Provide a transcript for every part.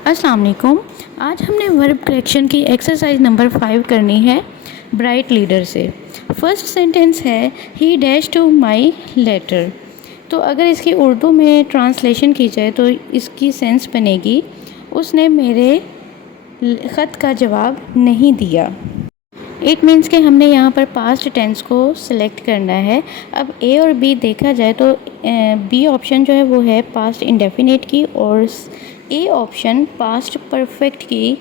अस्सलाम वालेकुम। आज हमने वर्ब करेक्शन की एक्सरसाइज नंबर 5 करनी है ब्राइट लीडर से। फर्स्ट सेंटेंस है he dash to my letter. तो अगर इसकी उर्दू में ट्रांसलेशन की जाए तो इसकी सेंस बनेगी उसने मेरे ख़त का जवाब नहीं दिया। इट मीन्स कि हमने यहाँ पर पास्ट टेंस को सिलेक्ट करना है। अब ए और बी देखा जाए तो बी ऑप्शन जो है वो है पास्ट इंडेफिनिट की और ए ऑप्शन पास्ट परफेक्ट की,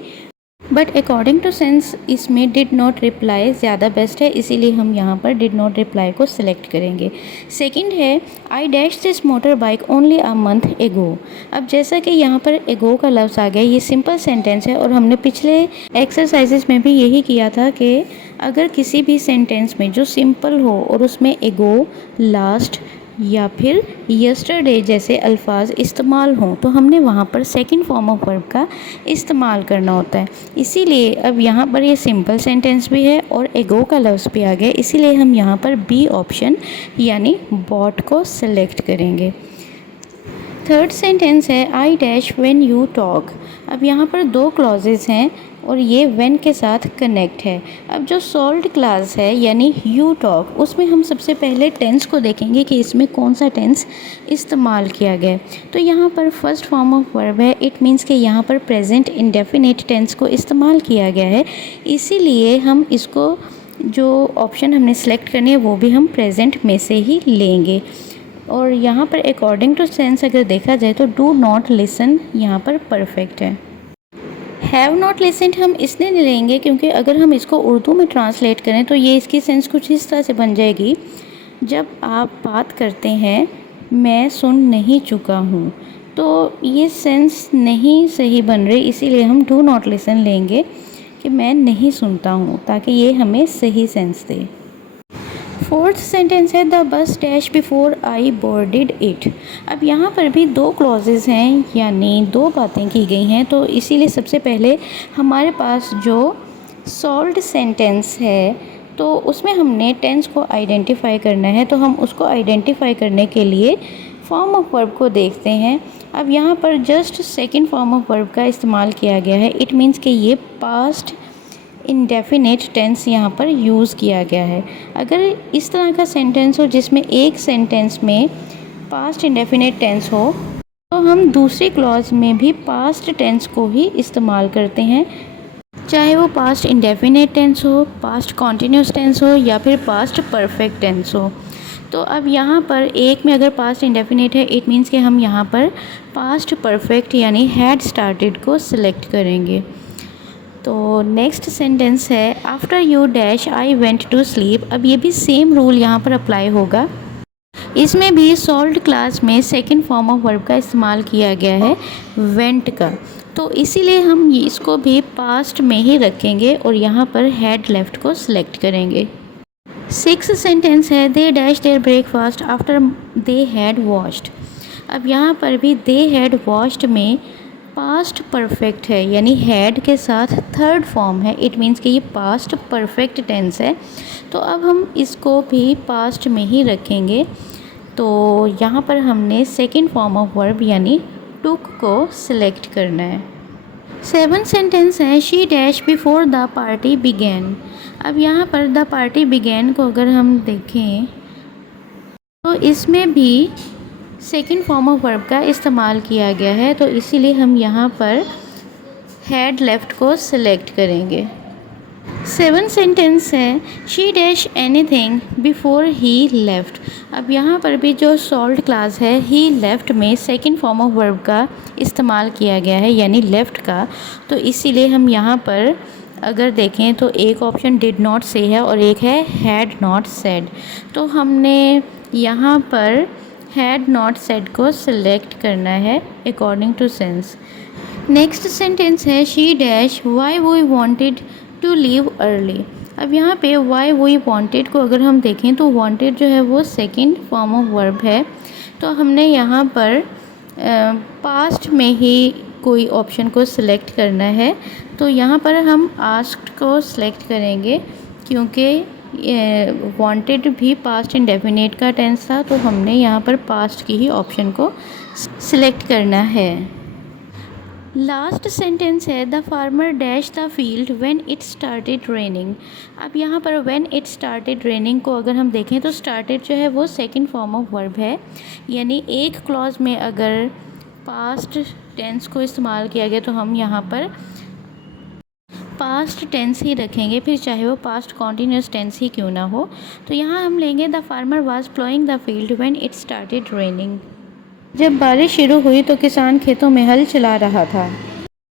बट अकॉर्डिंग टू सेंस इसमें डिड नॉट रिप्लाई ज़्यादा बेस्ट है, इसीलिए हम यहाँ पर डिड नॉट रिप्लाई को सिलेक्ट करेंगे। सेकंड है I dash this motor bike only a month एगो। अब जैसा कि यहाँ पर एगो का लफ्ज़ आ गया, ये सिंपल सेंटेंस है और हमने पिछले एक्सरसाइजेस में भी यही किया था कि अगर किसी भी सेंटेंस में जो सिंपल हो और उसमें एगो, लास्ट या फिर यस्टरडे जैसे अल्फाज इस्तेमाल हों तो हमने वहाँ पर सेकंड फॉर्म ऑफ वर्ब का इस्तेमाल करना होता है। इसीलिए अब यहाँ पर ये सिंपल सेंटेंस भी है और एगो का लफ्ज़ भी आ गया, इसीलिए हम यहाँ पर बी ऑप्शन यानी बॉट को सिलेक्ट करेंगे। थर्ड सेंटेंस है I dash when you talk. अब यहाँ पर दो क्लॉजेज हैं और ये व्हेन के साथ कनेक्ट है। अब जो सॉल्ड क्लास है यानी यू टॉक, उसमें हम सबसे पहले टेंस को देखेंगे कि इसमें कौन सा टेंस इस्तेमाल किया गया है। तो यहाँ पर फर्स्ट फॉर्म ऑफ वर्ब है, इट मीन्स कि यहाँ पर प्रेजेंट इंडेफिनिट टेंस को इस्तेमाल किया गया है, इसीलिए हम इसको जो ऑप्शन हमने सेलेक्ट करनी है वो भी हम प्रेजेंट में से ही लेंगे। और यहाँ पर अकॉर्डिंग टू सेंस अगर देखा जाए तो डू नॉट लिसन यहाँ पर परफेक्ट है। हैव नॉट लिसन्ड हम इसलिए नहीं लेंगे क्योंकि अगर हम इसको उर्दू में ट्रांसलेट करें तो ये इसकी सेंस कुछ इस तरह से बन जाएगी, जब आप बात करते हैं मैं सुन नहीं चुका हूँ, तो ये सेंस नहीं सही बन रही, इसीलिए हम डू नॉट लिसन लेंगे कि मैं नहीं सुनता हूँ, ताकि ये हमें सही सेंस दे। फोर्थ सेंटेंस है the bus dash before I boarded it. अब यहाँ पर भी दो क्लॉजेज हैं यानी दो बातें की गई हैं, तो इसीलिए सबसे पहले हमारे पास जो सॉल्ड सेंटेंस है तो उसमें हमने टेंस को आइडेंटिफाई करना है, तो हम उसको आइडेंटिफाई करने के लिए फॉर्म ऑफ वर्ब को देखते हैं। अब यहाँ पर just second form of verb का इस्तेमाल किया गया है, इट मीन्स कि ये पास्ट इंडेफिनिट टेंस यहाँ पर यूज़ किया गया है। अगर इस तरह का सेंटेंस हो जिसमें एक सेंटेंस में पास्ट इंडेफिनिट टेंस हो तो हम दूसरी क्लॉज में भी पास्ट टेंस को ही इस्तेमाल करते हैं, चाहे वो पास्ट इंडेफिनिट टेंस हो, पास्ट कॉन्टिन्यूस टेंस हो या फिर पास्ट परफेक्ट टेंस हो। तो अब यहाँ पर एक में अगर पास्ट इंडेफिनिट है, इट मीन्स कि हम यहाँ पर पास्ट परफेक्ट यानी हैड स्टार्टेड को सिलेक्ट करेंगे। तो नेक्स्ट सेंटेंस है after you dash I went to sleep. अब ये भी सेम रूल यहाँ पर अप्लाई होगा, इसमें भी सॉल्ड क्लास में सेकंड फॉर्म ऑफ वर्ब का इस्तेमाल किया गया है वेंट का, तो इसीलिए हम इसको भी पास्ट में ही रखेंगे और यहाँ पर हैड लेफ्ट को सिलेक्ट करेंगे। सिक्स्थ सेंटेंस है they dash there breakfast after they had washed. अब यहाँ पर भी दे हैड वॉश्ड में पास्ट परफेक्ट है यानी हैड के साथ थर्ड फॉर्म है, इट मीन्स कि ये पास्ट परफेक्ट टेंस है, तो अब हम इसको भी पास्ट में ही रखेंगे। तो यहाँ पर हमने सेकंड फॉर्म ऑफ वर्ब यानी टुक को सिलेक्ट करना है। सेवन सेंटेंस है she dash before the party began. अब यहाँ पर द पार्टी बिगैन को अगर हम देखें तो इसमें भी सेकंड फॉर्म ऑफ वर्ब का इस्तेमाल किया गया है, तो इसीलिए हम यहाँ पर हैड लेफ्ट को सिलेक्ट करेंगे। सेवन सेंटेंस है she dash anything before he left. अब यहाँ पर भी जो सॉल्ड क्लास है ही लेफ्ट में सेकंड फॉर्म ऑफ वर्ब का इस्तेमाल किया गया है यानी लेफ्ट का, तो इसीलिए हम यहाँ पर अगर देखें तो एक ऑप्शन डिड नॉट से है और एक है हैड नॉट सेड, तो हमने यहाँ पर हैड नॉट सेड को सिलेक्ट करना है according to sense. Next sentence है she dash why we wanted to leave early. अब यहाँ पे वाई वी वांटेड को अगर हम देखें तो वांटेड जो है वो सेकंड फॉर्म ऑफ वर्ब है, तो हमने यहाँ पर पास्ट में ही कोई ऑप्शन को सिलेक्ट करना है, तो यहाँ पर हम आस्क्ड को सिलेक्ट करेंगे क्योंकि वांटेड भी पास्ट इंडेफिनिट का टेंस था, तो हमने यहाँ पर पास्ट की ही ऑप्शन को सिलेक्ट करना है। लास्ट सेंटेंस है the farmer dash the field when it started raining. अब यहाँ पर व्हेन इट स्टार्टेड रेनिंग को अगर हम देखें तो स्टार्टेड जो है वो सेकंड फॉर्म ऑफ वर्ब है, यानी एक क्लॉज में अगर पास्ट टेंस को इस्तेमाल किया गया तो हम यहाँ पर पास्ट टेंस ही रखेंगे, फिर चाहे वो पास्ट कॉन्टीन्यूस टेंस ही क्यों ना हो। तो यहाँ हम लेंगे the farmer was ploughing the field when it started raining. जब बारिश शुरू हुई तो किसान खेतों में हल चला रहा था।